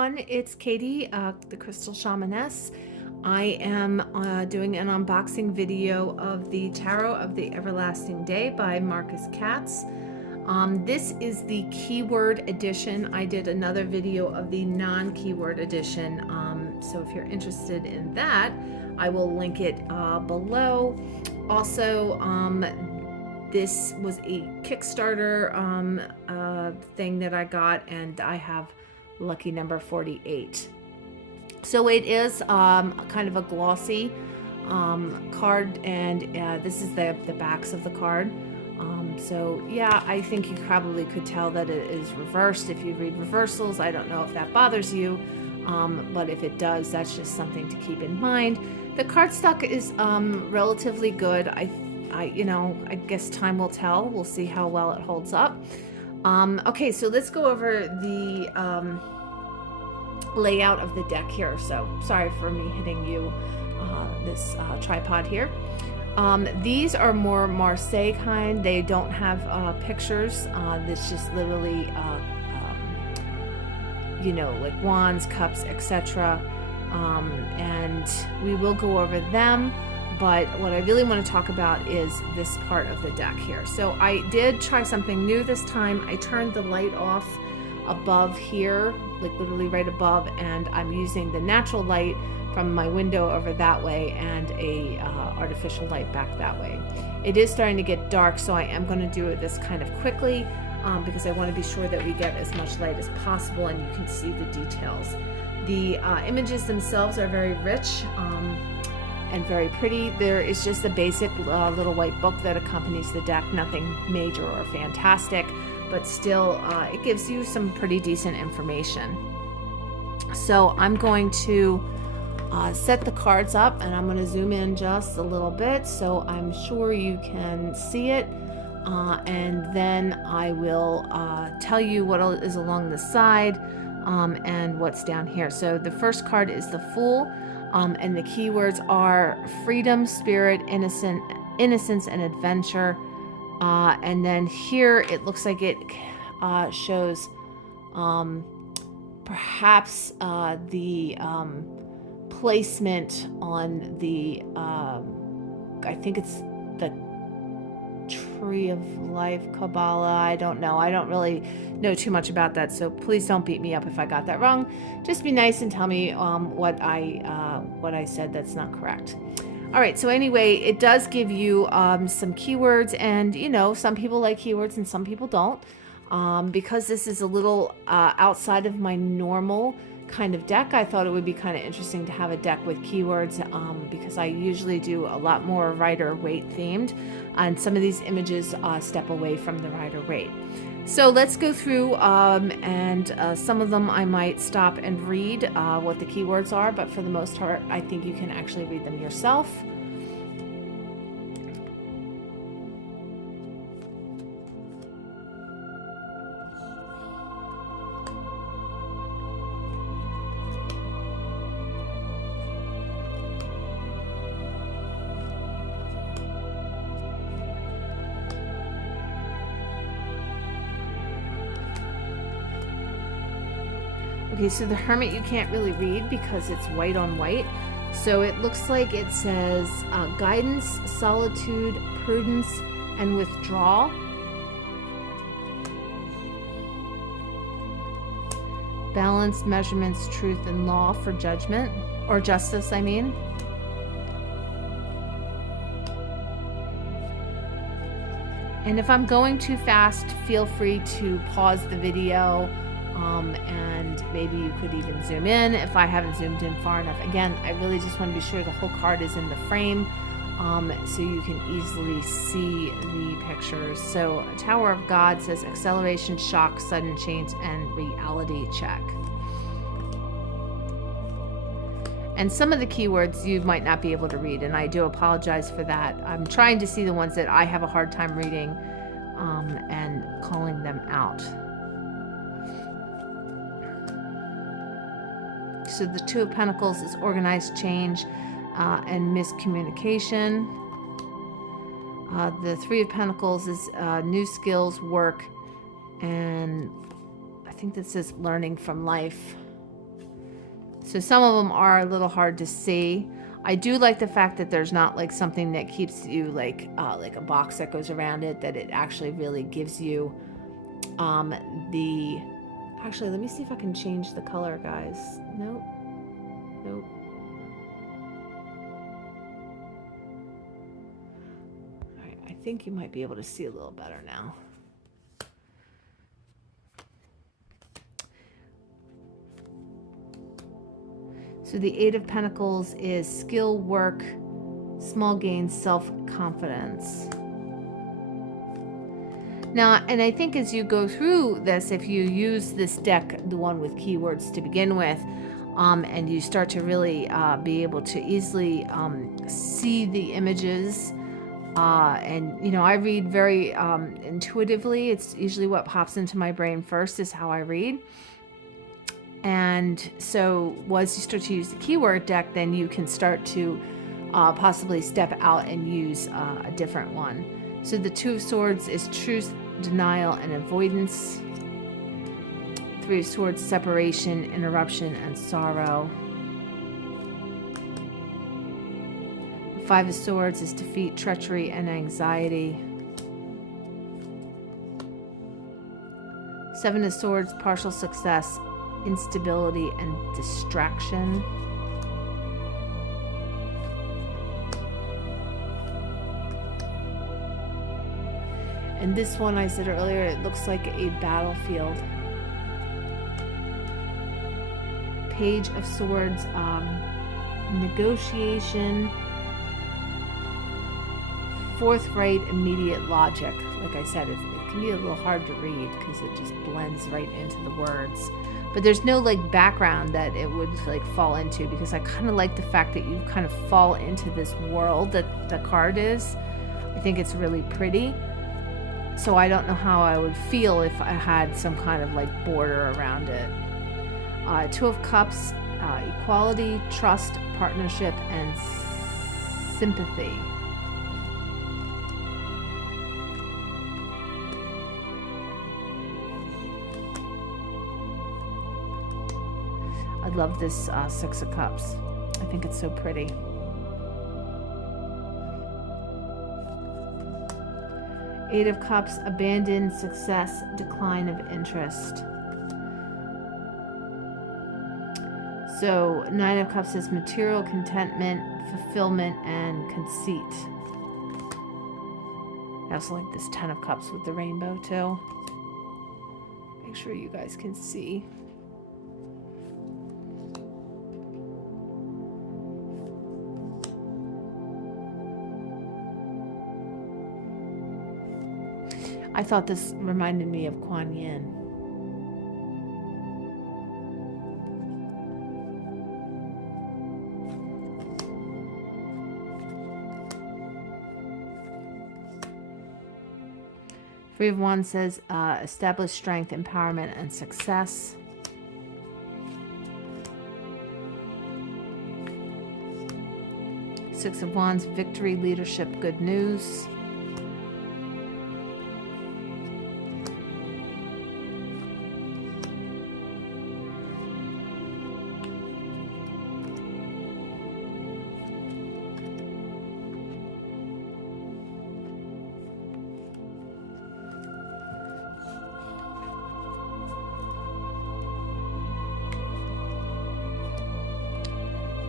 everyone, it's Katie, the Crystal Shamaness. I am doing an unboxing video of the Tarot of the Everlasting Day by Marcus Katz. This is the keyword edition. I did another video of the non-keyword edition, so if you're interested in that, I will link it below. Also, this was a Kickstarter thing that I got, and I have lucky number 48. So it is kind of a glossy card, and this is the backs of the card. So yeah, I think you probably could tell that it is reversed if you read reversals. I don't know if that bothers you, but if it does, that's just something to keep in mind. The cardstock is relatively good. I guess time will tell. We'll see how well it holds up. Okay, so let's go over the layout of the deck here. So sorry for me hitting you this tripod here. These are more Marseille kind. They don't have pictures. This just literally like wands, cups, etc. And we will go over them, but what I really want to talk about is this part of the deck here. So I did try something new this time. I turned the light off above here, like literally right above, and I'm using the natural light from my window over that way and a artificial light back that way. It is starting to get dark, so I am going to do this kind of quickly because I want to be sure that we get as much light as possible and you can see the details. The images themselves are very rich and very pretty. There is just a basic little white book that accompanies the deck, nothing major or fantastic, but still it gives you some pretty decent information. So I'm going to set the cards up, and I'm going to zoom in just a little bit so I'm sure you can see it, and then I will tell you what is along the side and what's down here. So the first card is the Fool, and the keywords are freedom, spirit, innocence, and adventure. And then here it looks like it shows perhaps the placement on the I think it's the Tree of Life Kabbalah. I don't know. I don't really know too much about that, so please don't beat me up if I got that wrong. Just be nice and tell me what I said that's not correct. All right, so anyway, it does give you some keywords, and some people like keywords and some people don't. Because this is a little outside of my normal kind of deck, I thought it would be kind of interesting to have a deck with keywords because I usually do a lot more Rider-Waite themed, and some of these images step away from the Rider-Waite. So let's go through, and some of them I might stop and read what the keywords are, but for the most part, I think you can actually read them yourself. Okay, so the Hermit you can't really read because it's white on white. So it looks like it says guidance, solitude, prudence, and withdrawal. Balance, measurements, truth, and law for judgment, or justice, I mean. And if I'm going too fast, feel free to pause the video. And maybe you could even zoom in if I haven't zoomed in far enough. Again, I really just want to be sure the whole card is in the frame so you can easily see the pictures. So Tower of God says acceleration, shock, sudden change, and reality check. And some of the keywords you might not be able to read, and I do apologize for that. I'm trying to see the ones that I have a hard time reading and calling them out. So the Two of Pentacles is organized change and miscommunication. The Three of Pentacles is new skills, work, and I think that says learning from life. So some of them are a little hard to see. I do like the fact that there's not like something that keeps you like a box that goes around it, that it actually really gives you actually, let me see if I can change the color, guys. Nope. Nope. All right, I think you might be able to see a little better now. So the Eight of Pentacles is skill, work, small gains, self-confidence. Now, and I think as you go through this, if you use this deck, the one with keywords to begin with, and you start to really be able to easily see the images, and you know, I read very intuitively. It's usually what pops into my brain first is how I read. And so once you start to use the keyword deck, then you can start to possibly step out and use a different one. So the Two of Swords is truth, denial, and avoidance. Three of Swords, separation, interruption, and sorrow. The Five of Swords is defeat, treachery, and anxiety. Seven of Swords, partial success, instability, and distraction. And this one, I said earlier, it looks like a battlefield. Page of Swords, negotiation, forthright, immediate logic. Like I said, it can be a little hard to read because it just blends right into the words. But there's no like background that it would like fall into, because I kind of like the fact that you kind of fall into this world that the card is. I think it's really pretty. So I don't know how I would feel if I had some kind of like border around it. Two of Cups, equality, trust, partnership, and sympathy. I love this Six of Cups. I think it's so pretty. Eight of Cups, abandon, success, decline of interest. So Nine of Cups is material, contentment, fulfillment, and conceit. I also like this Ten of Cups with the rainbow too. Make sure you guys can see. I thought this reminded me of Kuan Yin. Three of Wands says establish strength, empowerment, and success. Six of Wands, victory, leadership, good news.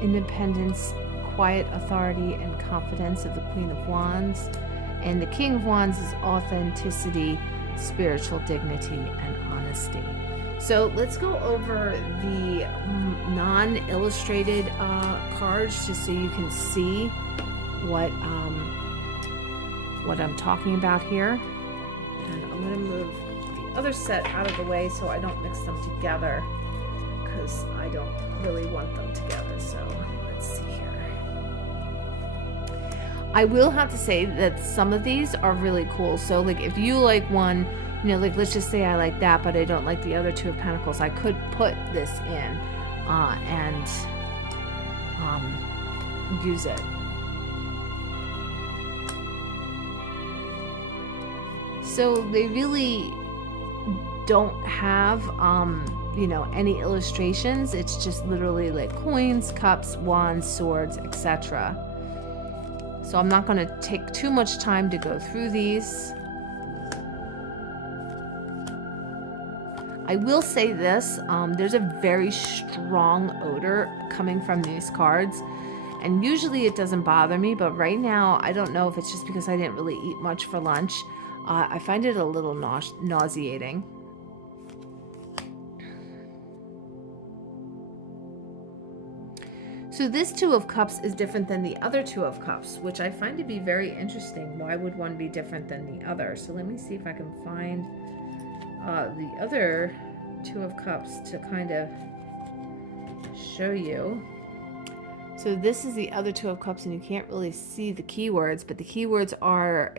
Independence, quiet authority, and confidence of the Queen of Wands. And the King of Wands is authenticity, spiritual dignity, and honesty. So let's go over the non-illustrated cards just so you can see what I'm talking about here. And I'm going to move the other set out of the way so I don't mix them together, because I don't really want them together. So let's see here. I will have to say that some of these are really cool. So like if you like one, you know, like let's just say I like that, but I don't like the other Two of Pentacles, I could put this in and use it. So they really don't have, you know, any illustrations. It's just literally like coins, cups, wands, swords, etc. So I'm not going to take too much time to go through these. I will say this, there's a very strong odor coming from these cards, and usually it doesn't bother me, but right now, I don't know if it's just because I didn't really eat much for lunch. I find it a little nauseating. So this Two of Cups is different than the other Two of Cups, which I find to be very interesting. Why would one be different than the other? So let me see if I can find the other Two of Cups to kind of show you. So this is the other Two of Cups, and you can't really see the keywords, but the keywords are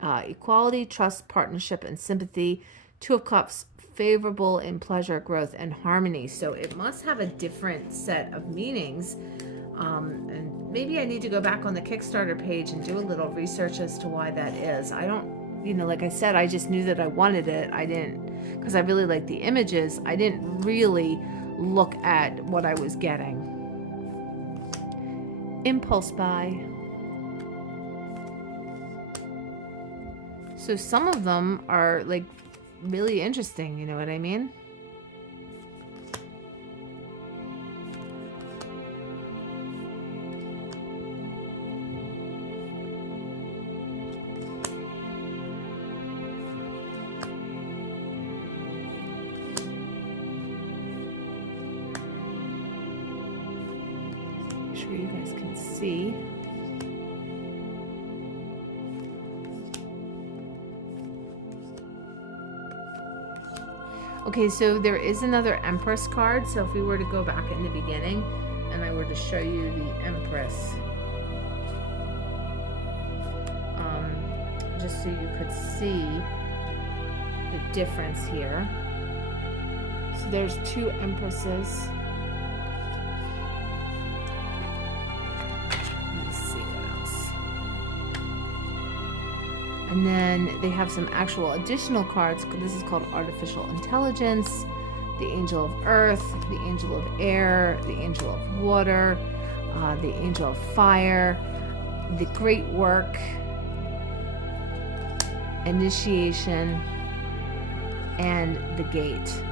equality, trust, partnership, and sympathy. Two of Cups, favorable in pleasure, growth, and harmony. So it must have a different set of meanings. And maybe I need to go back on the Kickstarter page and do a little research as to why that is. I don't, you know, like I said, I just knew that I wanted it. I didn't, because I really like the images, I didn't really look at what I was getting. Impulse buy. So some of them are like really interesting, you know what I mean? Make sure you guys can see. Okay, so there is another Empress card. So if we were to go back in the beginning and I were to show you the Empress, just so you could see the difference here. So there's two Empresses. Let's see what else. And then they have some actual additional cards. This is called Artificial Intelligence, the Angel of Earth, the Angel of Air, the Angel of Water, the Angel of Fire, the Great Work, Initiation, and the Gate.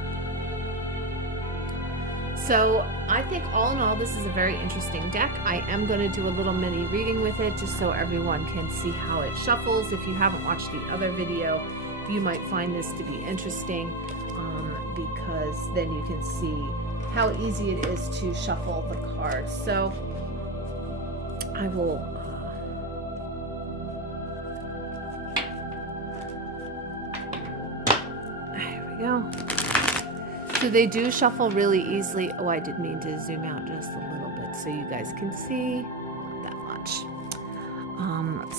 So I think all in all, this is a very interesting deck. I am going to do a little mini reading with it just so everyone can see how it shuffles. If you haven't watched the other video, you might find this to be interesting because then you can see how easy it is to shuffle the cards. So I will there we go. So they do shuffle really easily. Oh, I did mean to zoom out just a little bit so you guys can see. Not that much.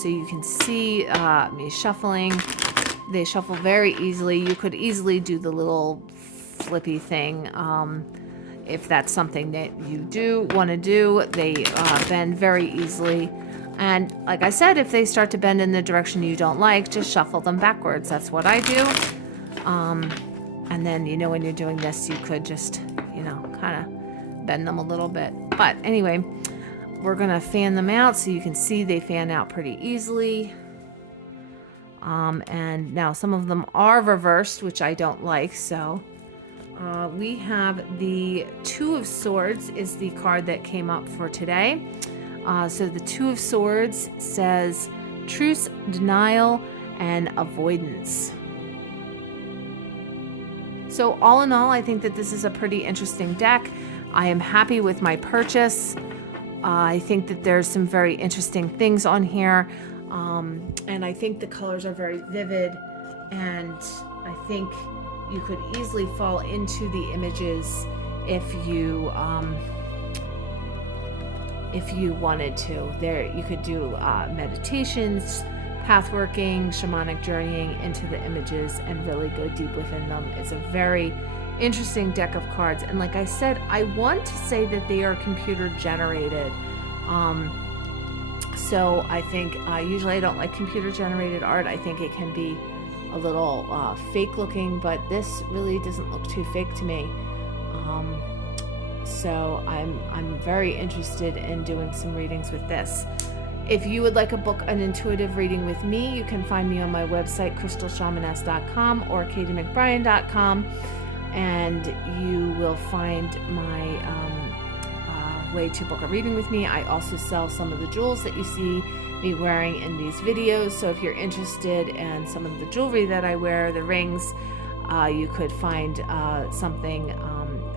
So you can see me shuffling. They shuffle very easily. You could easily do the little flippy thing if that's something that you do want to do. They bend very easily. And like I said, if they start to bend in the direction you don't like, just shuffle them backwards. That's what I do. And then, you know, when you're doing this, you could just, you know, kind of bend them a little bit. But anyway, we're going to fan them out so you can see they fan out pretty easily. And now some of them are reversed, which I don't like. So we have the Two of Swords is the card that came up for today. So the Two of Swords says truce, denial, and avoidance. So all in all, I think that this is a pretty interesting deck. I am happy with my purchase. I think that there's some very interesting things on here. And I think the colors are very vivid. And I think you could easily fall into the images if you wanted to. There, you could do meditations, pathworking, shamanic journeying into the images and really go deep within them. It's a very interesting deck of cards. And like I said, I want to say that they are computer generated. So I think usually I don't like computer generated art. I think it can be a little fake looking, but this really doesn't look too fake to me. So I'm very interested in doing some readings with this. If you would like a book, an intuitive reading with me, you can find me on my website, crystalshamaness.com or katiemcbrien.com, and you will find my way to book a reading with me. I also sell some of the jewels that you see me wearing in these videos, so if you're interested in some of the jewelry that I wear, the rings, you could find something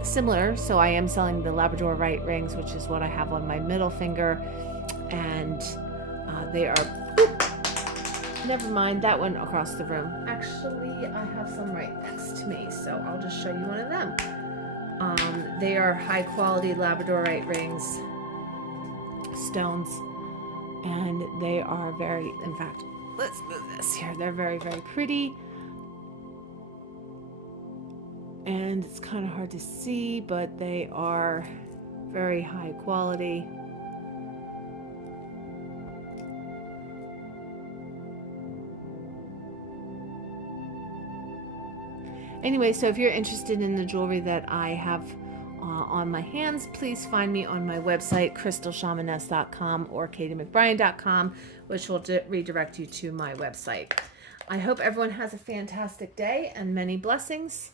similar. So I am selling the labradorite rings, which is what I have on my middle finger, and they are, never mind, that went across the room. Actually, I have some right next to me, so I'll just show you one of them. They are high quality labradorite rings, stones, and they are very, in fact, let's move this here. They're very, very pretty. And it's kind of hard to see, but they are very high quality. Anyway, so if you're interested in the jewelry that I have on my hands, please find me on my website, crystalshamaness.com or katiemcbrien.com, which will redirect you to my website. I hope everyone has a fantastic day and many blessings.